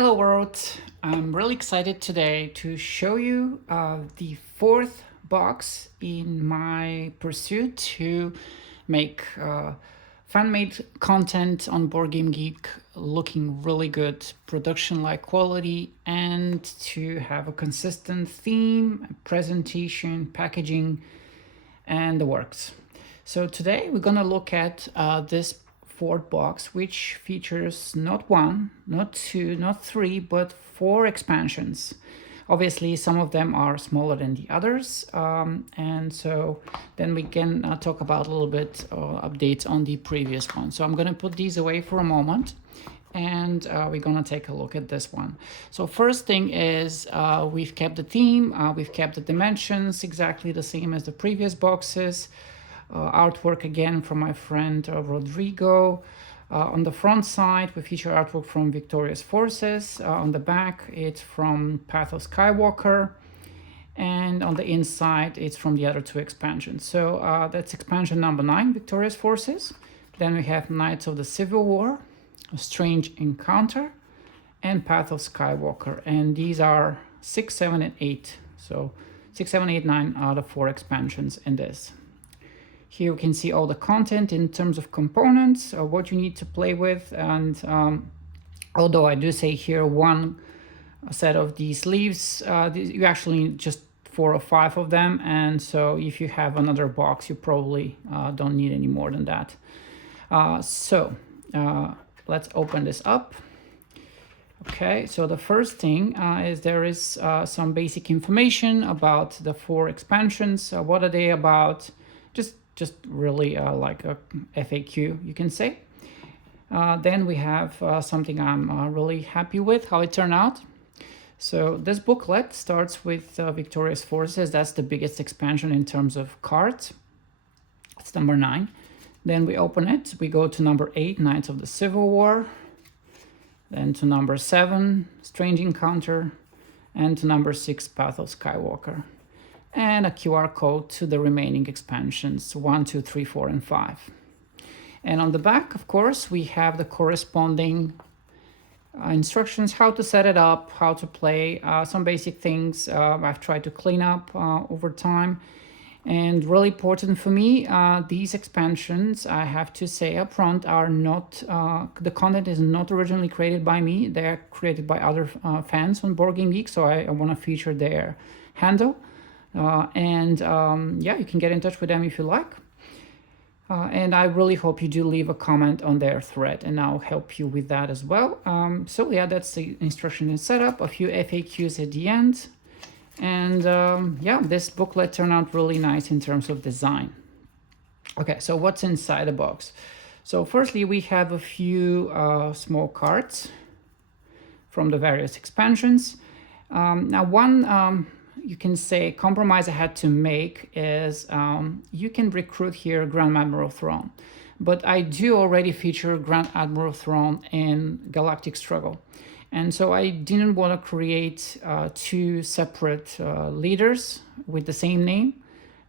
Hello world, I'm really excited today to show you the fourth box in my pursuit to make fan-made content on Board Game Geek looking really good, production-like quality, and to have a consistent theme, presentation, packaging, and the works. So today we're gonna look at this fourth box, which features not one, not two, not three, but four expansions. Obviously, some of them are smaller than the others, and so then we can talk about a little bit updates on the previous one. So I'm gonna put these away for a moment, and we're gonna take a look at this one. So first thing is we've kept the theme, we've kept the dimensions exactly the same as the previous boxes. Artwork again from my friend Rodrigo. On the front side, we feature artwork from Victorious Forces. On the back, it's from Path of Skywalker. And on the inside, it's from the other two expansions. So that's expansion number 9, Victorious Forces. Then we have Knights of the Civil War, Strange Encounter, and Path of Skywalker. And these are 6, 7, and 8. So 6, 7, 8, 9 are the 4 expansions in this. Here you can see all the content in terms of components, what you need to play with. And although I do say here one set of these leaves, you actually need just 4 or 5 of them. And so if you have another box, you probably don't need any more than that. Let's open this up. Okay, so the first thing is there is some basic information about the 4 expansions. What are they about? Just really like a FAQ, you can say. Then we have something I'm really happy with, how it turned out. So this booklet starts with Victorious Forces. That's the biggest expansion in terms of cards. It's number 9. Then we open it. We go to number 8, Knights of the Civil War. Then to number 7, Strange Encounter. And to number 6, Path of Skywalker. And a QR code to the remaining expansions 1, 2, 3, 4, and 5. And on the back, of course, we have the corresponding instructions, how to set it up, how to play, some basic things I've tried to clean up over time. And really important for me, these expansions, I have to say up front, are not, the content is not originally created by me. They're created by other fans on Board Game Geek, so I want to feature their handle. Yeah, you can get in touch with them if you like. And I really hope you do leave a comment on their thread, and I'll help you with that as well. So yeah, that's the instruction and setup, a few FAQs at the end. And yeah, this booklet turned out really nice in terms of design. Okay, so what's inside the box? So firstly, we have a few small cards from the various expansions. Now one you can say compromise I had to make is you can recruit here Grand Admiral Thrawn, but I do already feature Grand Admiral Thrawn in Galactic Struggle, and so I didn't want to create 2 separate leaders with the same name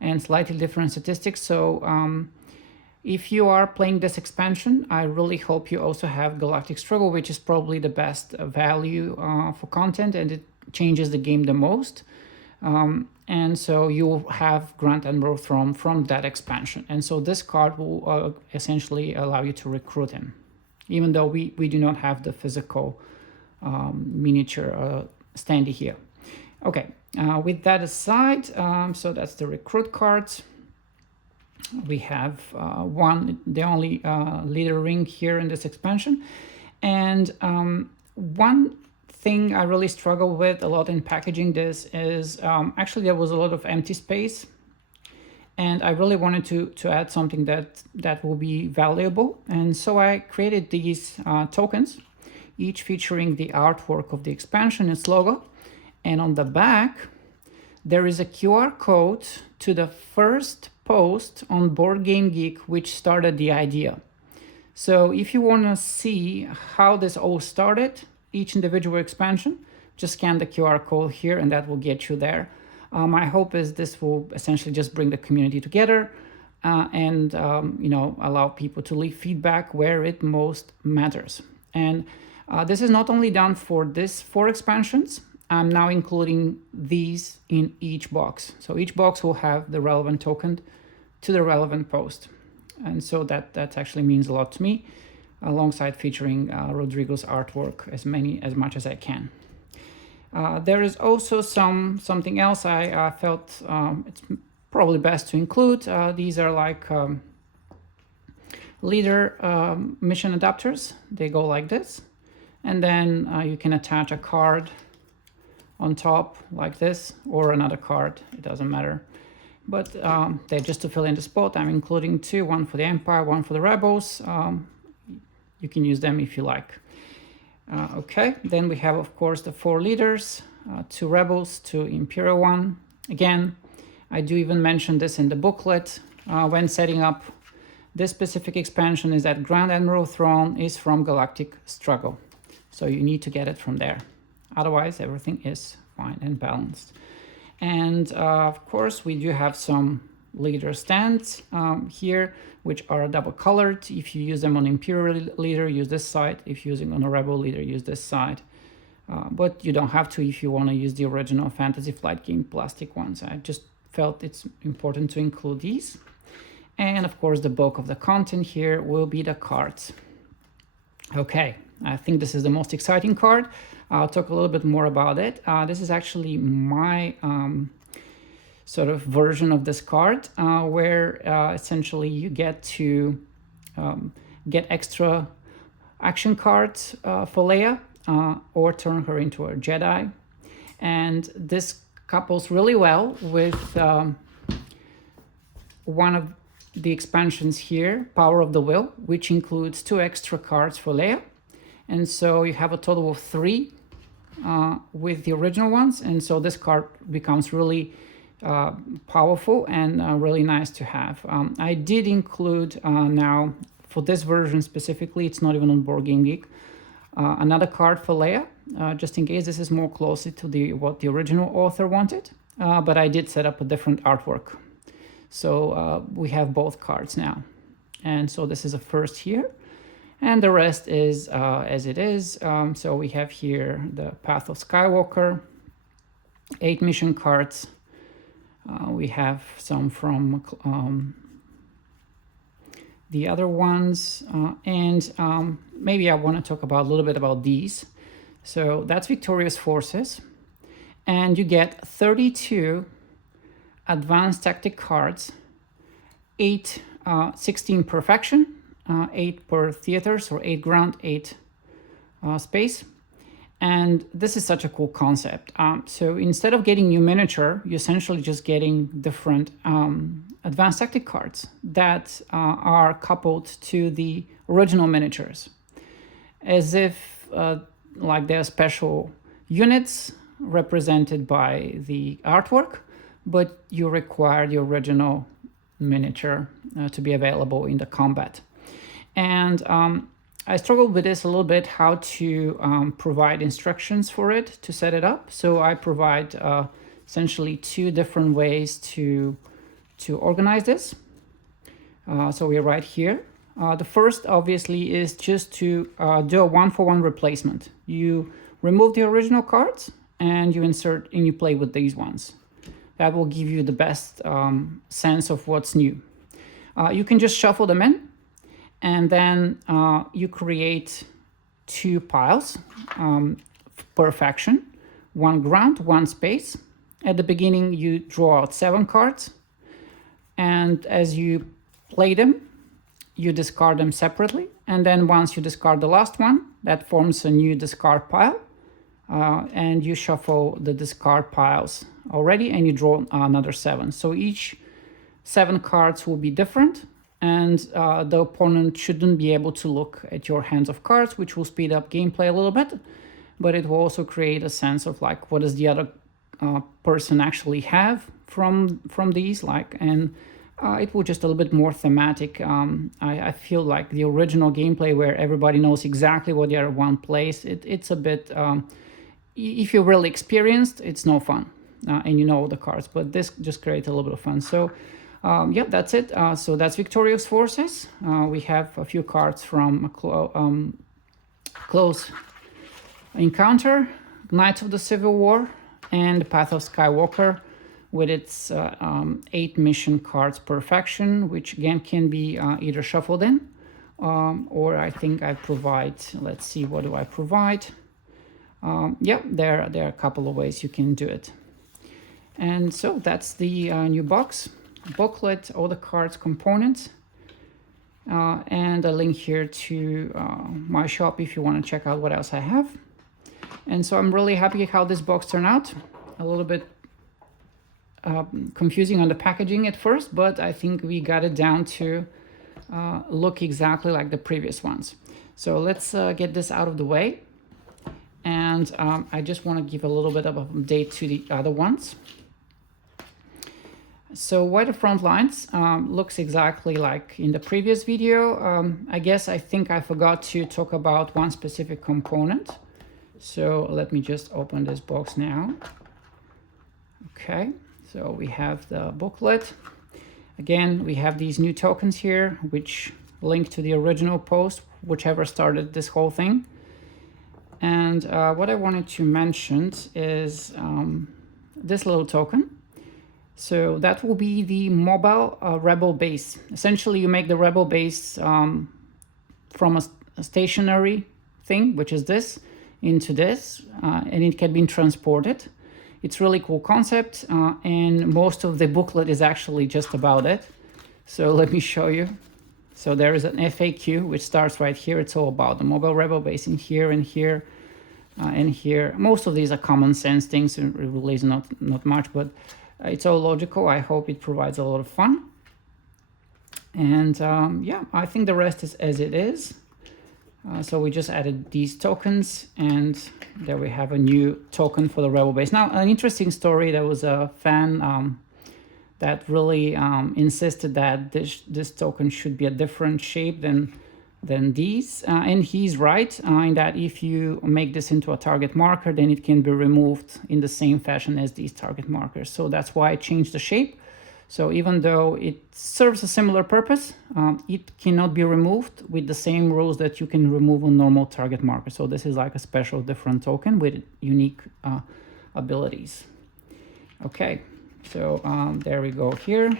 and slightly different statistics. So if you are playing this expansion, I really hope you also have Galactic Struggle, which is probably the best value for content, and it changes the game the most. And so you'll have Grand Admiral Thrawn from that expansion. And so this card will essentially allow you to recruit him, even though we do not have the physical miniature standee here. Okay, with that aside, so that's the recruit cards. We have the only leader ring here in this expansion. And one thing I really struggle with a lot in packaging this is actually there was a lot of empty space, and I really wanted to add something that will be valuable. And so I created these tokens, each featuring the artwork of the expansion, its logo. And on the back, there is a QR code to the first post on Board Game Geek, which started the idea. So if you want to see how this all started, each individual expansion, just scan the QR code here and that will get you there. My hope is this will essentially just bring the community together and allow people to leave feedback where it most matters. And This is not only done for these 4 expansions. I'm now including these in each box. So each box will have the relevant token to the relevant post. And so that actually means a lot to me, alongside featuring Rodrigo's artwork as much as I can. There is also something else I felt it's probably best to include. These are like leader mission adapters. They go like this. And then you can attach a card on top like this, or another card, it doesn't matter. But they're just to fill in the spot. I'm including 2, one for the Empire, one for the Rebels. You can use them if you like. Okay, then we have, of course, the 4 leaders, 2 Rebels, 2 Imperial 1. Again, I do even mention this in the booklet when setting up this specific expansion, is that Grand Admiral Thrawn is from Galactic Struggle. So you need to get it from there. Otherwise, everything is fine and balanced. And of course, we do have some leader stands here, which are double colored. If you use them on Imperial leader, use this side. If you're using on a Rebel leader, use this side. But you don't have to if you want to use the original Fantasy Flight Game plastic ones. I just felt it's important to include these. And of course, the bulk of the content here will be the cards. Okay, I think this is the most exciting card. I'll talk a little bit more about it. This is actually my sort of version of this card, where essentially you get to get extra action cards for Leia, or turn her into a Jedi. And this couples really well with one of the expansions here, Power of the Will, which includes 2 extra cards for Leia. And so you have a total of 3 with the original ones. And so this card becomes really powerful and really nice to have. I did include now, for this version specifically, it's not even on Board Game Geek, another card for Leia, just in case this is more closely to what the original author wanted. But I did set up a different artwork. So we have both cards now. And so this is a first here. And the rest is as it is. So we have here the Path of Skywalker, 8 mission cards. We have some from the other ones. And maybe I want to talk about a little bit about these. So that's Victorious Forces. And you get 32 advanced tactic cards, 16 per faction, 8 per theater, so 8 ground, 8 space. And this is such a cool concept. So instead of getting new miniature, you're essentially just getting different advanced tactic cards that are coupled to the original miniatures, as if like they're special units represented by the artwork, but you require the original miniature to be available in the combat. And I struggled with this a little bit, how to provide instructions for it to set it up. So I provide essentially 2 different ways to organize this. So we're right here. The first obviously is just to do a 1-for-1 replacement. You remove the original cards and you insert and you play with these ones. That will give you the best sense of what's new. You can just shuffle them in, and then you create 2 piles per faction, 1 ground, 1 space. At the beginning, you draw out 7 cards, and as you play them, you discard them separately. And then once you discard the last one, that forms a new discard pile, and you shuffle the discard piles already, and you draw another 7. So each 7 cards will be different, and the opponent shouldn't be able to look at your hands of cards, which will speed up gameplay a little bit, but it will also create a sense of like, what does the other person actually have from these, like, and it will just a little bit more thematic. I feel like the original gameplay where everybody knows exactly what the other one plays, it's a bit, if you're really experienced, it's no fun, and you know the cards, but this just creates a little bit of fun. So yeah, that's it. So that's Victorious Forces. We have a few cards from close Encounter, Knights of the Civil War, and the Path of Skywalker with its 8 mission cards per faction, which again can be either shuffled in, or I think I provide, let's see, what do I provide? Yeah, there are a couple of ways you can do it. And so that's the new box, booklet, all the cards, components, and a link here to my shop if you want to check out what else I have. And so I'm really happy how this box turned out. A little bit confusing on the packaging at first, but I think we got it down to look exactly like the previous ones. So let's get this out of the way. And I just want to give a little bit of an update to the other ones. So where the front lines looks exactly like in the previous video. I think I forgot to talk about one specific component. So let me just open this box now. Okay, so we have the booklet. Again, we have these new tokens here, which link to the original post, whichever started this whole thing. And what I wanted to mention is this little token. So that will be the mobile rebel base. Essentially, you make the rebel base from a stationary thing, which is this, into this, and it can be transported. It's really cool concept, and most of the booklet is actually just about it. So let me show you. So there is an FAQ, which starts right here. It's all about the mobile rebel base in here and here and here. Most of these are common sense things, it really is not much, but it's all logical. I hope it provides a lot of fun. And yeah, I think the rest is as it is. So we just added these tokens, and there we have a new token for the rebel base. Now, an interesting story, there was a fan that really insisted that this token should be a different shape than these. And he's right in that if you make this into a target marker, then it can be removed in the same fashion as these target markers. So that's why I changed the shape. So even though it serves a similar purpose, it cannot be removed with the same rules that you can remove a normal target marker. So this is like a special different token with unique abilities. Okay, so there we go here.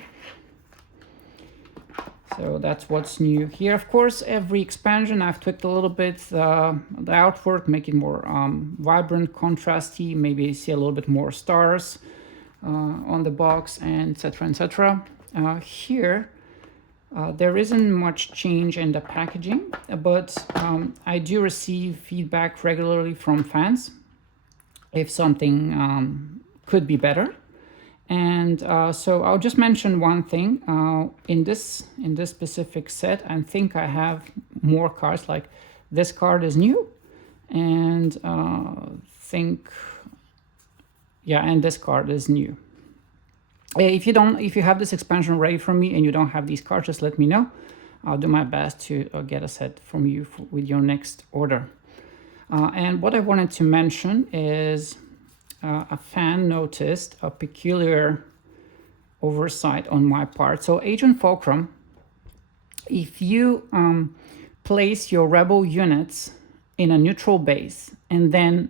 So that's what's new here. Of course, every expansion I've tweaked a little bit the artwork, make it more vibrant, contrasty, maybe see a little bit more stars on the box, and etc. etc. Here, there isn't much change in the packaging, but I do receive feedback regularly from fans if something could be better. And so I'll just mention one thing. In this specific set, I think I have more cards. Like this card is new, and and this card is new. If you have this expansion ready from me and you don't have these cards, just let me know. I'll do my best to get a set from you with your next order. And what I wanted to mention is a fan noticed a peculiar oversight on my part. So Agent Fulcrum, if you place your rebel units in a neutral base and then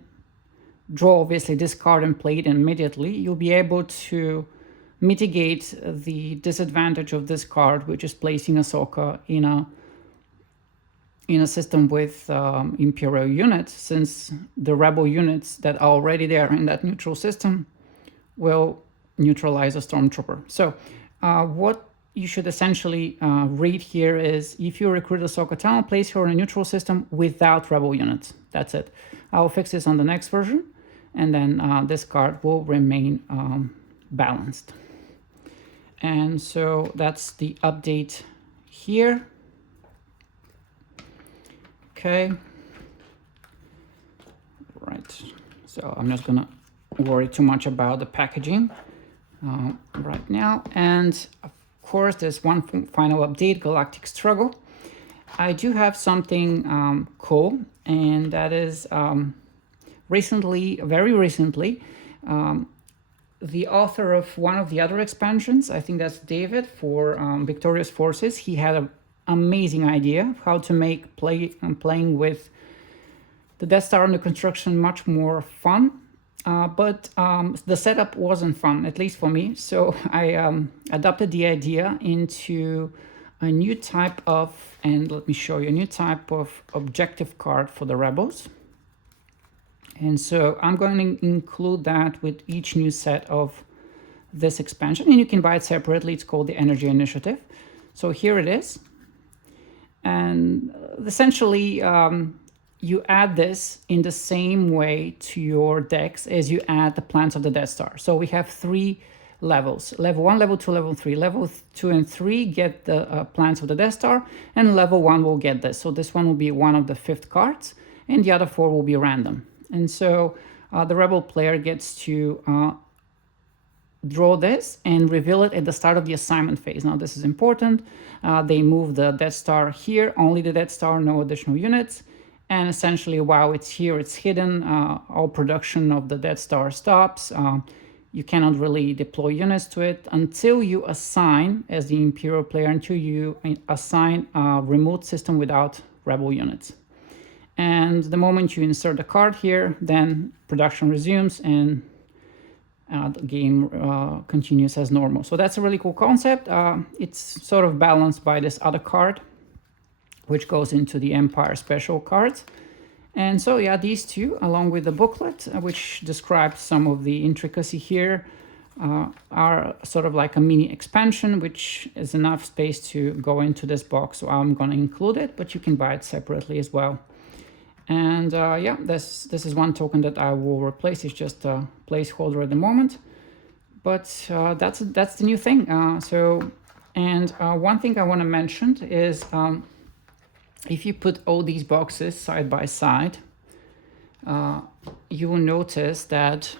draw obviously this card and play it immediately, you'll be able to mitigate the disadvantage of this card, which is placing Ahsoka in a system with Imperial units, since the rebel units that are already there in that neutral system will neutralize a stormtrooper. So what you should essentially read here is, if you recruit Ahsoka Tano, place her in a neutral system without rebel units. That's it. I'll fix this on the next version, and then this card will remain balanced. And so that's the update here. Okay. Right. So I'm not gonna worry too much about the packaging right now. And of course, there's one final update, Galactic Struggle. I do have something cool, and that is very recently, the author of one of the other expansions, I think that's David for Victorious Forces, he had an amazing idea of how to make playing with the Death Star and the construction much more fun. But the setup wasn't fun, at least for me. So I adopted the idea into a new type of, and let me show you, a new type of objective card for the rebels. And so I'm going to include that with each new set of this expansion, and you can buy it separately. It's called the Energy Initiative. So here it is. And essentially, you add this in the same way to your decks as you add the plans of the Death Star. So we have 3 levels: level 1, level 2, level 3. Level 2 and 3 get the plans of the Death Star, and level 1 will get this. So this one will be one of the 5th cards, and the other 4 will be random. And so the rebel player gets to draw this and reveal it at the start of the assignment phase. Now this is important. They move the Death Star here, only the Death Star, no additional units. And essentially, while it's here, it's hidden. All production of the Death Star stops. You cannot really deploy units to it until you assign, as the Imperial player, until you assign a remote system without rebel units. And the moment you insert the card here, then production resumes and the game continues as normal. So that's a really cool concept. It's sort of balanced by this other card, which goes into the Empire special cards. And so yeah, these two, along with the booklet, which describes some of the intricacy here, are sort of like a mini expansion, which is enough space to go into this box. So I'm going to include it, but you can buy it separately as well. And yeah, this is one token that I will replace. It's just a placeholder at the moment, but that's the new thing. One thing I want to mention is if you put all these boxes side by side, you will notice that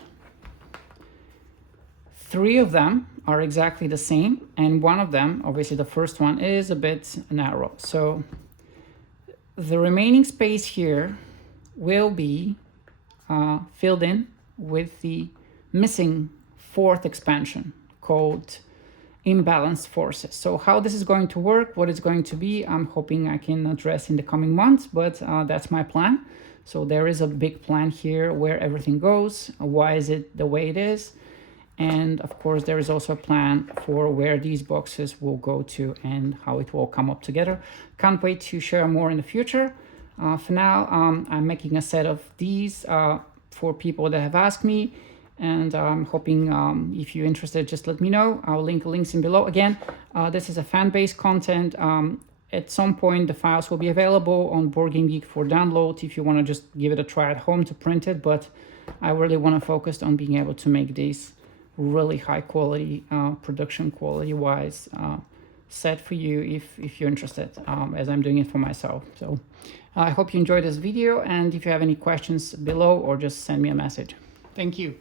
3 of them are exactly the same, and one of them, obviously the first one, is a bit narrow. So the remaining space here will be filled in with the missing 4th expansion called Imbalanced Forces. So how this is going to work, what it's going to be, I'm hoping I can address in the coming months, but that's my plan. So there is a big plan here where everything goes, why is it the way it is, and of course there is also a plan for where these boxes will go to and how it will come up together. Can't wait to share more in the future. For now, I'm making a set of these for people that have asked me, and I'm hoping if you're interested, just let me know. I'll link links in below. Again, this is a fan-based content. At some point, the files will be available on Board Game Geek for download if you want to just give it a try at home to print it, but I really want to focus on being able to make these really high quality, production quality wise set for you if you're interested, as I'm doing it for myself. So I hope you enjoyed this video, and if you have any questions below, or just send me a message. Thank you.